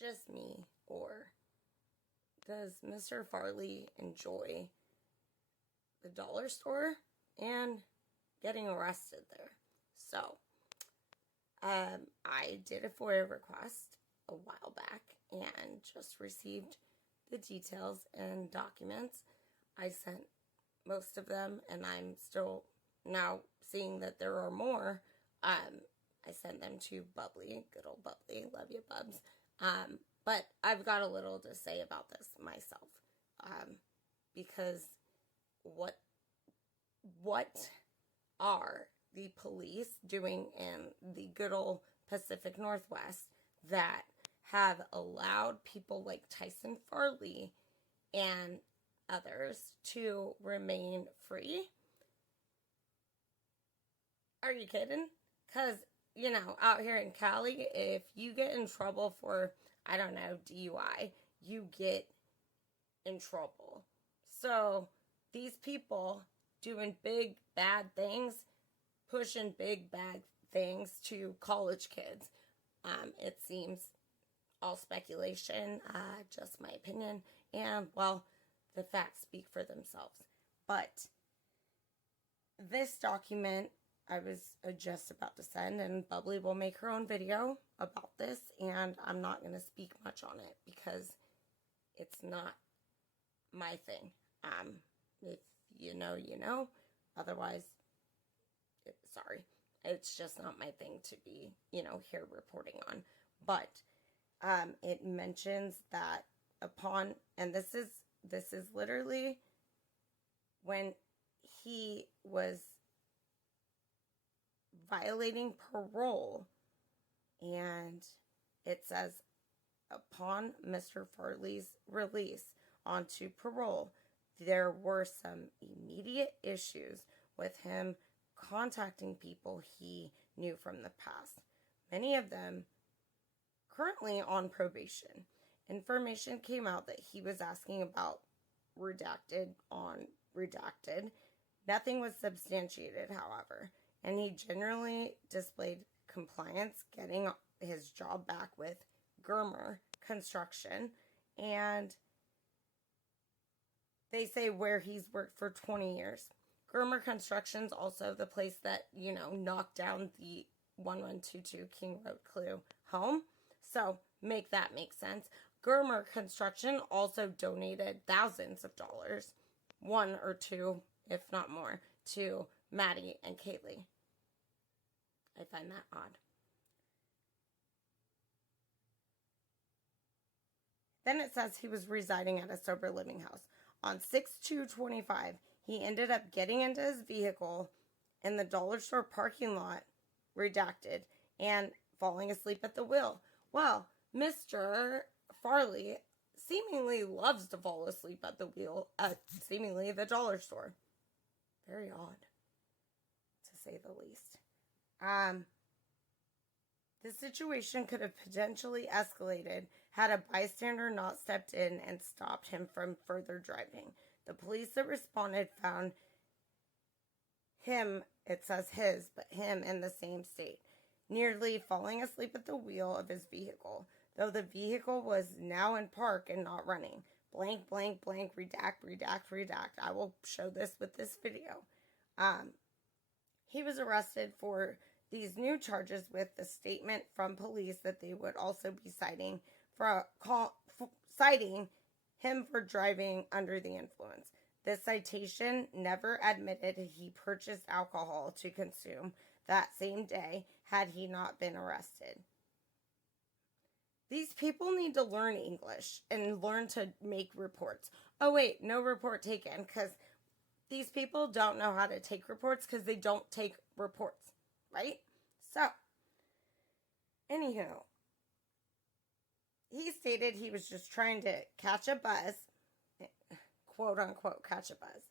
just me, or does Mr. Farley enjoy the dollar store and getting arrested there? So, I did a FOIA request a while back and just received the details and documents. I sent most of them, and I'm still now seeing that there are more. I sent them to Bubbly, good old Bubbly, love you, Bubs. But I've got a little to say about this myself, because what are the police doing in the good old Pacific Northwest that have allowed people like Tyson Farley and others to remain free? Are you kidding? Because, out here in Cali, if you get in trouble for, I don't know, DUI, you get in trouble. So these people doing big bad things, pushing big bad things to college kids, it seems all speculation, just my opinion, and well, the facts speak for themselves. But this document I was just about to send, and Bubbly will make her own video about this, and I'm not going to speak much on it because it's not my thing. If you know, you know. Otherwise, sorry. It's just not my thing to be, here reporting on. But it mentions that upon, and this is literally when he was violating parole, and it says upon Mr. Farley's release onto parole, there were some immediate issues with him contacting people he knew from the past, many of them currently on probation. Information came out that he was asking about redacted on redacted. Nothing was substantiated, however, and he generally displayed compliance, getting his job back with Germer Construction, and they say where he's worked for 20 years. Germer Construction's also the place that, knocked down the 1122 King Road Clue home. So, make that make sense. Germer Construction also donated thousands of dollars, one or two, if not more, to Maddie and Kaylee. I find that odd. Then it says he was residing at a sober living house. On 6/2/25, he ended up getting into his vehicle in the dollar store parking lot, redacted, and falling asleep at the wheel. Well, Mr. Farley seemingly loves to fall asleep at the wheel at seemingly the dollar store. Very odd, to say the least. The situation could have potentially escalated had a bystander not stepped in and stopped him from further driving. The police that responded found him, it says his, but him in the same state, nearly falling asleep at the wheel of his vehicle, though the vehicle was now in park and not running. Blank, blank, blank, redact, redact, redact. I will show this with this video. He was arrested for these new charges with the statement from police that they would also be citing him for driving under the influence. This citation never admitted he purchased alcohol to consume that same day had he not been arrested. These people need to learn English and learn to make reports. Oh wait, no report taken, because these people don't know how to take reports because they don't take reports, right? So, anywho, he stated he was just trying to catch a buzz, quote unquote, catch a buzz.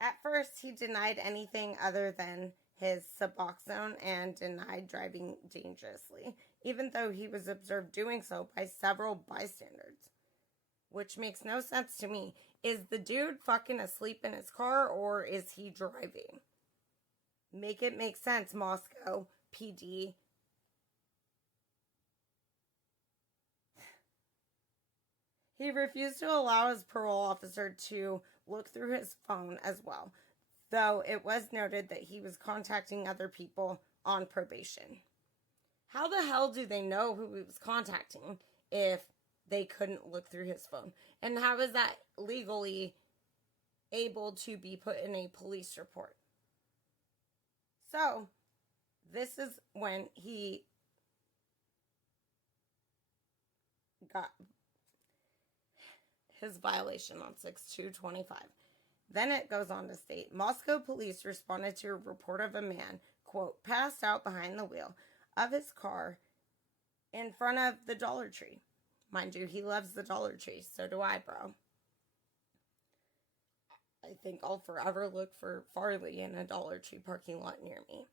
At first, he denied anything other than his Suboxone and denied driving dangerously, even though he was observed doing so by several bystanders, which makes no sense to me. Is the dude fucking asleep in his car, or is he driving? Make it make sense, Moscow PD. He refused to allow his parole officer to look through his phone as well, though it was noted that he was contacting other people on probation. How the hell do they know who he was contacting if they couldn't look through his phone? And how is that legally able to be put in a police report? So, this is when he got his violation on 6/2/25. Then it goes on to state, Moscow police responded to a report of a man, quote, passed out behind the wheel of his car in front of the Dollar Tree. Mind you, he loves the Dollar Tree. So do I, bro. I think I'll forever look for Farley in a Dollar Tree parking lot near me.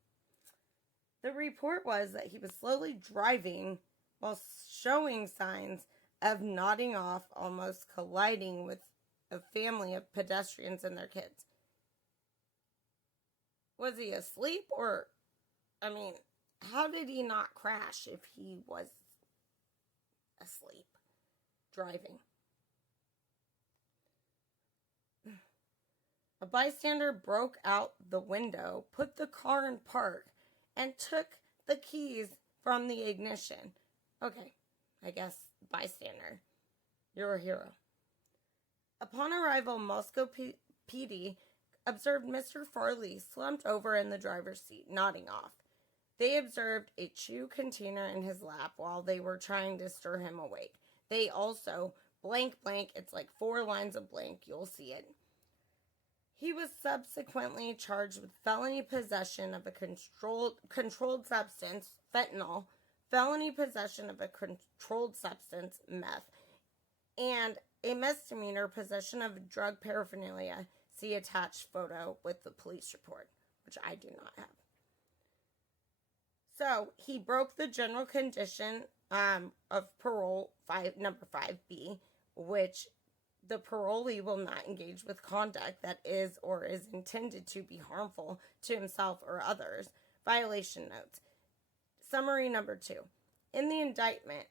The report was that he was slowly driving while showing signs of nodding off, almost colliding with a family of pedestrians and their kids. Was he asleep or, how did he not crash if he was asleep driving? A bystander broke out the window, put the car in park, and took the keys from the ignition. Okay, I guess bystander. You're a hero. Upon arrival, Moscow PD observed Mr. Farley slumped over in the driver's seat, nodding off. They observed a chew container in his lap while they were trying to stir him awake. They also, blank, it's like 4 lines of blank, you'll see it. He was subsequently charged with felony possession of a controlled substance, fentanyl, felony possession of a controlled substance, meth, and a misdemeanor possession of drug paraphernalia. See attached photo with the police report, which I do not have. So, he broke the general condition of parole, number 5B, which the parolee will not engage with conduct that is or is intended to be harmful to himself or others. Violation notes. Summary number 2. In the indictment,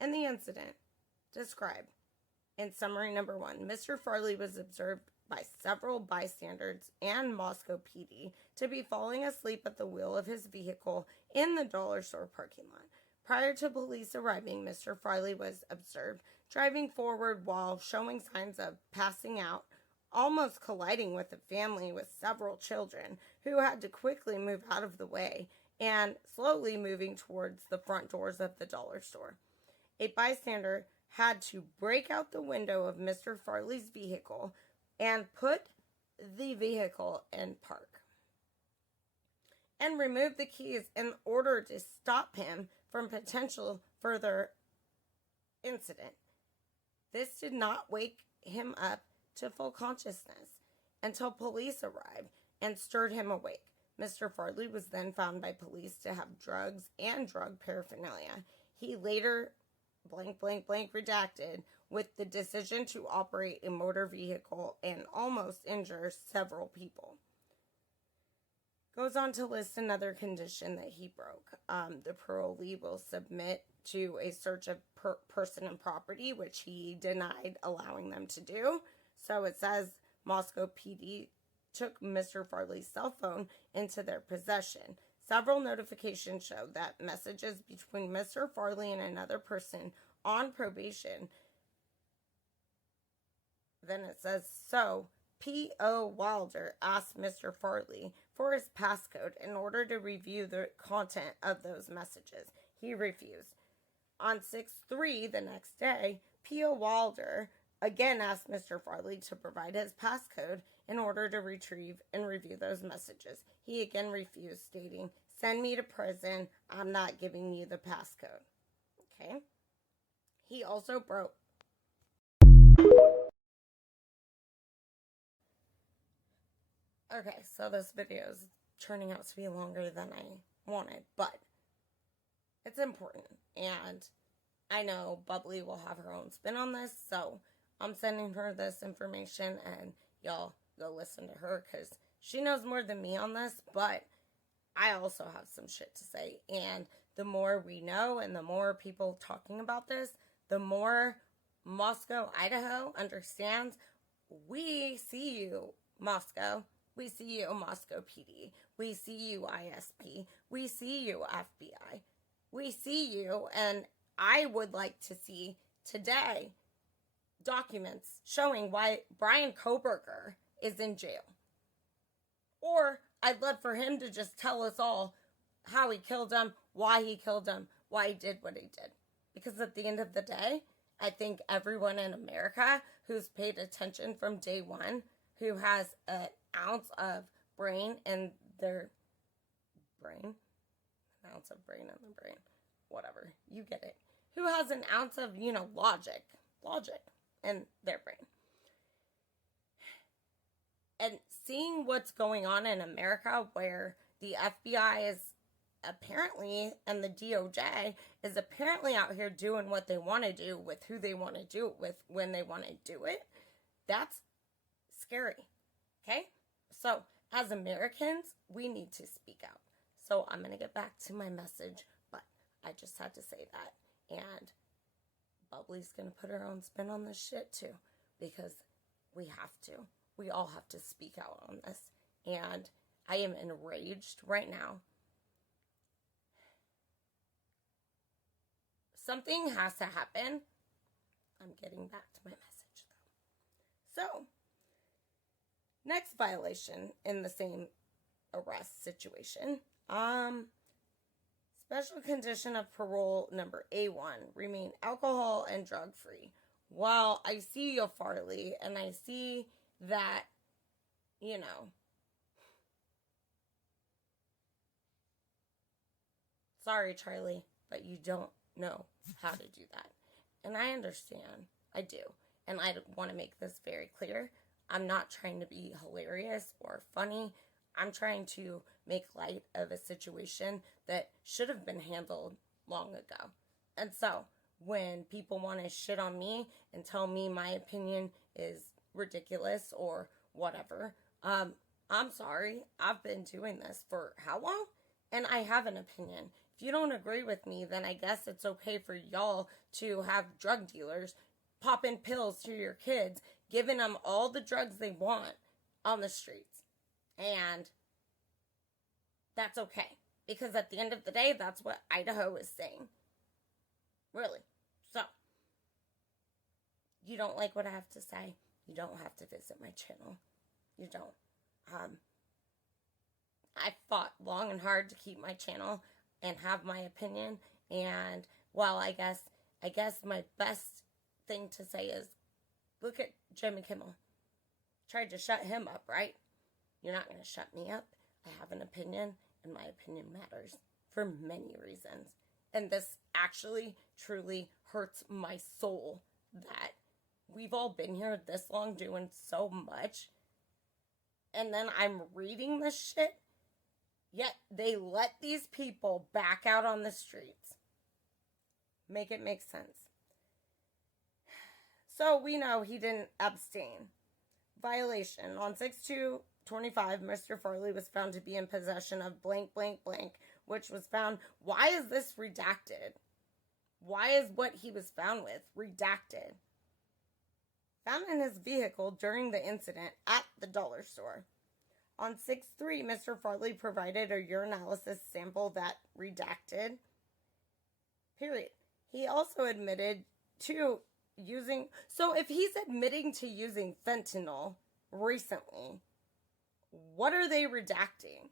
In the incident described in summary number 1, Mr. Farley was observed by several bystanders and Moscow PD to be falling asleep at the wheel of his vehicle in the dollar store parking lot. Prior to police arriving, Mr. Farley was observed driving forward while showing signs of passing out, almost colliding with a family with several children who had to quickly move out of the way and slowly moving towards the front doors of the dollar store. A bystander had to break out the window of Mr. Farley's vehicle and put the vehicle in park and remove the keys in order to stop him from potential further incident. This did not wake him up to full consciousness until police arrived and stirred him awake. Mr. Farley was then found by police to have drugs and drug paraphernalia. He later, redacted, with the decision to operate a motor vehicle and almost injure several people. Goes on to list another condition that he broke. The parolee will submit to a search of person and property, which he denied allowing them to do. So it says Moscow PD took Mr. Farley's cell phone into their possession. Several notifications show that messages between Mr. Farley and another person on probation. Then it says, so P.O. Wilder asked Mr. Farley for his passcode in order to review the content of those messages. He refused. On 6/3, the next day, P.O. Wilder again asked Mr. Farley to provide his passcode in order to retrieve and review those messages. He again refused, stating, send me to prison, I'm not giving you the passcode. Okay. He also broke. Okay, so this video is turning out to be longer than I wanted, but it's important, and I know Bubbly will have her own spin on this, so I'm sending her this information, and y'all go listen to her, because she knows more than me on this, but I also have some shit to say, and the more we know, and the more people talking about this, the more Moscow, Idaho understands, we see you, Moscow. We see you, Moscow PD. We see you, ISP. We see you, FBI. We see you, and I would like to see today documents showing why Bryankohberger is in jail. Or I'd love for him to just tell us all how he killed him, why he killed him, why he did what he did. Because at the end of the day, I think everyone in America who's paid attention from day one, who has an ounce of brain in their brain, an ounce of brain in the brain, whatever, you get it, who has an ounce of, logic in their brain. And seeing what's going on in America, where the FBI is apparently, and the DOJ is apparently out here doing what they want to do with who they want to do it with when they want to do it, that's scary. Okay? So, as Americans, we need to speak out. So, I'm going to get back to my message, but I just had to say that. And Bubbly's going to put her own spin on this shit too, because we have to. We all have to speak out on this. And I am enraged right now. Something has to happen. I'm getting back to my message, though. So, next violation in the same arrest situation. Special condition of parole number A1, remain alcohol and drug free. Well, I see you, Farley, and I see that, sorry, Charlie, but you don't know how to do that. And I understand. I do. And I want to make this very clear. I'm not trying to be hilarious or funny. I'm trying to make light of a situation that should have been handled long ago. And so, when people want to shit on me and tell me my opinion is ridiculous or whatever, I'm sorry. I've been doing this for how long? And I have an opinion. If you don't agree with me, then I guess it's okay for y'all to have drug dealers popping pills to your kids, giving them all the drugs they want on the streets. And that's okay. Because at the end of the day, that's what Idaho is saying. Really. So, you don't like what I have to say? You don't have to visit my channel. You don't. I fought long and hard to keep my channel and have my opinion. And, well, I guess my best thing to say is, look at Jimmy Kimmel. Tried to shut him up, right? You're not going to shut me up. I have an opinion, and my opinion matters for many reasons. And this actually, truly hurts my soul that we've all been here this long doing so much. And then I'm reading this shit. Yet they let these people back out on the streets. Make it make sense. So we know he didn't abstain. Violation. On 6/2/25, Mr. Farley was found to be in possession of blank, blank, blank, which was found. Why is this redacted? Why is what he was found with redacted? Found in his vehicle during the incident at the dollar store. On 6/3, Mr. Farley provided a urinalysis sample that redacted. Period. He also admitted to using... So if he's admitting to using fentanyl recently, what are they redacting?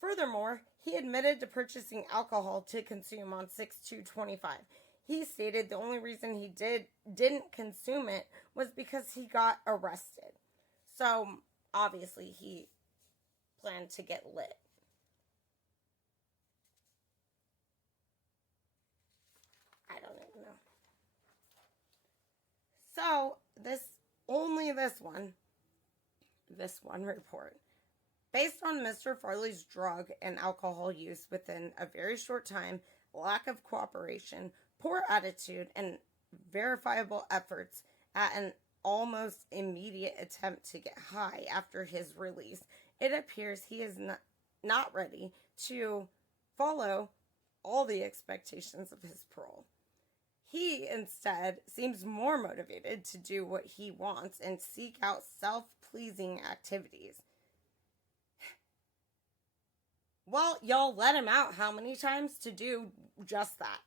Furthermore, he admitted to purchasing alcohol to consume on 6/2/25. He stated the only reason he didn't consume it was because he got arrested. So, obviously, he planned to get lit. I don't even know. So, this one report. Based on Mr. Farley's drug and alcohol use within a very short time, lack of cooperation, poor attitude, and verifiable efforts at an almost immediate attempt to get high after his release, it appears he is not ready to follow all the expectations of his parole. He instead seems more motivated to do what he wants and seek out self-pleasing activities. Well, y'all let him out how many times to do just that,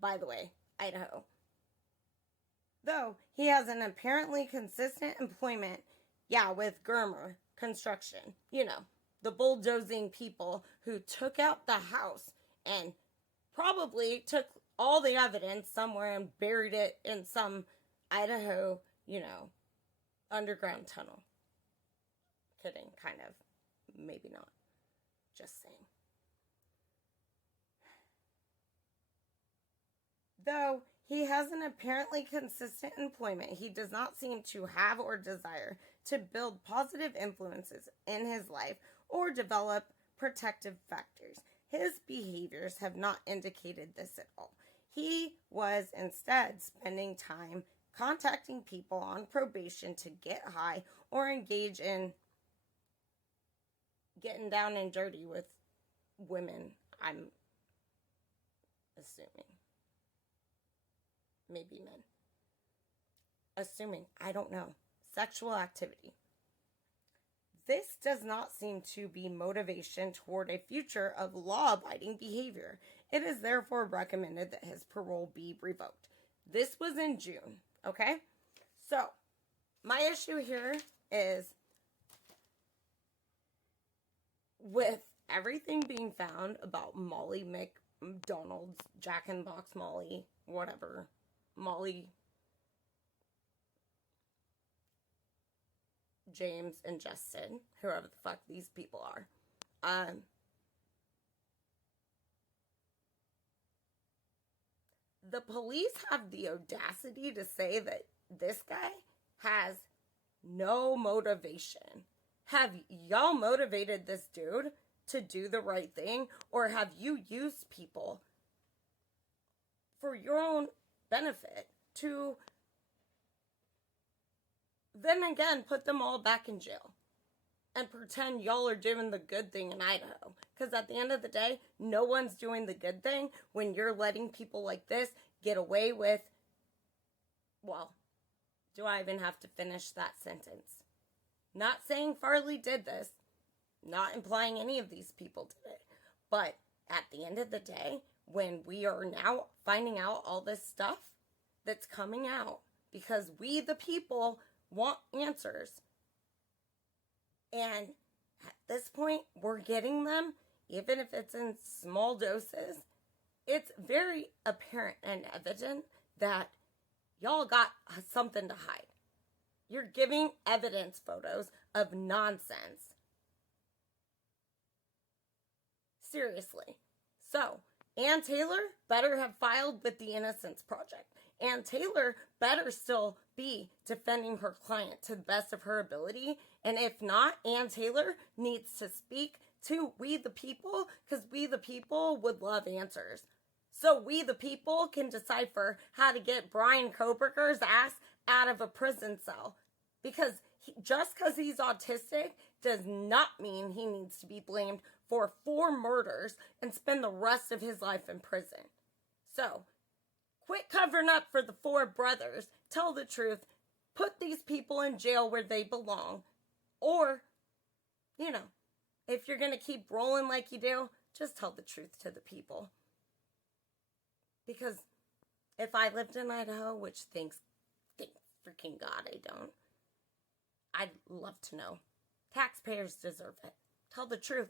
by the way, Idaho. Though he has an apparently consistent employment, with Germer Construction. The bulldozing people who took out the house and probably took all the evidence somewhere and buried it in some Idaho, underground tunnel. Kidding, kind of. Maybe not. Just saying. Though he has an apparently consistent employment, he does not seem to have or desire to build positive influences in his life or develop protective factors. His behaviors have not indicated this at all. He was instead spending time contacting people on probation to get high or engage in getting down and dirty with women, I'm assuming. Maybe men. Assuming, I don't know. Sexual activity. This does not seem to be motivation toward a future of law-abiding behavior. It is therefore recommended that his parole be revoked. This was in June, okay? So, my issue here is with everything being found about Molly McDonald's, Jack in the Box Molly, whatever, Molly, James, and Justin, whoever the fuck these people are. The police have the audacity to say that this guy has no motivation. Have y'all motivated this dude to do the right thing? Or have you used people for your own benefit to then again put them all back in jail and pretend y'all are doing the good thing in Idaho? Because at the end of the day, no one's doing the good thing when you're letting people like this get away with, well, do I even have to finish that sentence? Not saying Farley did this, not implying any of these people did it, but at the end of the day, when we are now finding out all this stuff that's coming out, because we the people want answers, and at this point, we're getting them, even if it's in small doses, it's very apparent and evident that y'all got something to hide. You're giving evidence photos of nonsense. Seriously. So, Ann Taylor better have filed with the Innocence Project. Ann Taylor better still be defending her client to the best of her ability. And if not, Ann Taylor needs to speak to we the people, because we the people would love answers. So we the people can decipher how to get bryankohberger's ass out of a prison cell. Because just because he's autistic does not mean he needs to be blamed for 4 murders and spend the rest of his life in prison. So, quit covering up for the 4 brothers. Tell the truth. Put these people in jail where they belong. Or, if you're going to keep rolling like you do, just tell the truth to the people. Because if I lived in Idaho, which thank freaking God I don't, I'd love to know. Taxpayers deserve it. Tell the truth.